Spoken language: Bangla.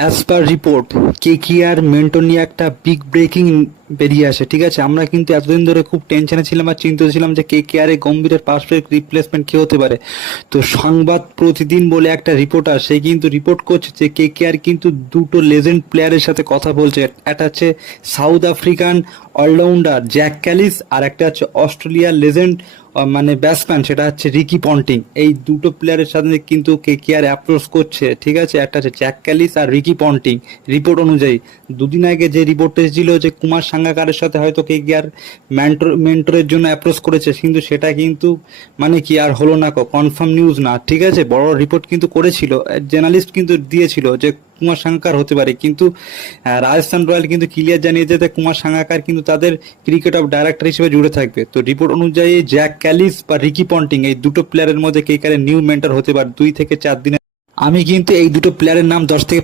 As per report KKR mentor নিয়ে একটা বিগ ব্রেকিং বেরিয়ে আসে। ঠিক আছে, আমরা কিন্তু এতদিন ধরে খুব টেনশনে ছিলাম আর চিন্তিত ছিলাম যে কেকেআর এ গম্ভীরের পারফেক্ট রিপ্লেসমেন্ট কে হতে পারে। তো সংবাদ প্রতিদিন বলে একটা রিপোর্টার, সে কিন্তু রিপোর্ট করছে যে কেকেআর কিন্তু দুটো লেজেন্ড প্লেয়ারের সাথে কথা বলছে। একটা হচ্ছে South African allrounder Jacques Kallis, আর একটা হচ্ছে অস্ট্রেলিয়ার লেজেন্ড মানে ব্যাটসম্যান, সেটা হচ্ছে রিকি পন্টিং। এই দুটো প্লেয়ারের সাথে কিন্তু কেকেআর অ্যাপ্রোচ করছে। ঠিক আছে, একটা হচ্ছে জ্যাক ক্যালিস আর রিকি পন্টিং। রিপোর্ট অনুযায়ী দুদিন আগে যে রিপোর্টটা এসেছিল যে কুমার সাঙ্গাকারের সাথে হয়তো কেকেআর মেন্টরের জন্য অ্যাপ্রোচ করেছে, কিন্তু সেটা কিন্তু মানে কি আর হলো না, কনফার্ম নিউজ না। ঠিক আছে, বড় রিপোর্ট কিন্তু করেছিল, জার্নালিস্ট কিন্তু দিয়েছিল যে কুমার সাঙ্গাকার হতে পারে, কিন্তু রাজস্থান রয়্যাল কিন্তু ক্লিয়ার জানিয়েছে যে কুমার সাঙ্গাকার কিন্তু তাদের ক্রিকেট অফ ডাইরেক্টর হিসেবে জুড়ে থাকবে। তো রিপোর্ট অনুযায়ী জ্যাক ক্যালিস বা রিকি পন্টিং এই দুটো প্লেয়ারের মধ্যে কেকেআর নিউ মেন্টর হতে পারে 2 থেকে 4 দিনের। আমি কিন্তু এই দুটো প্লেয়ারের নাম 10 থেকে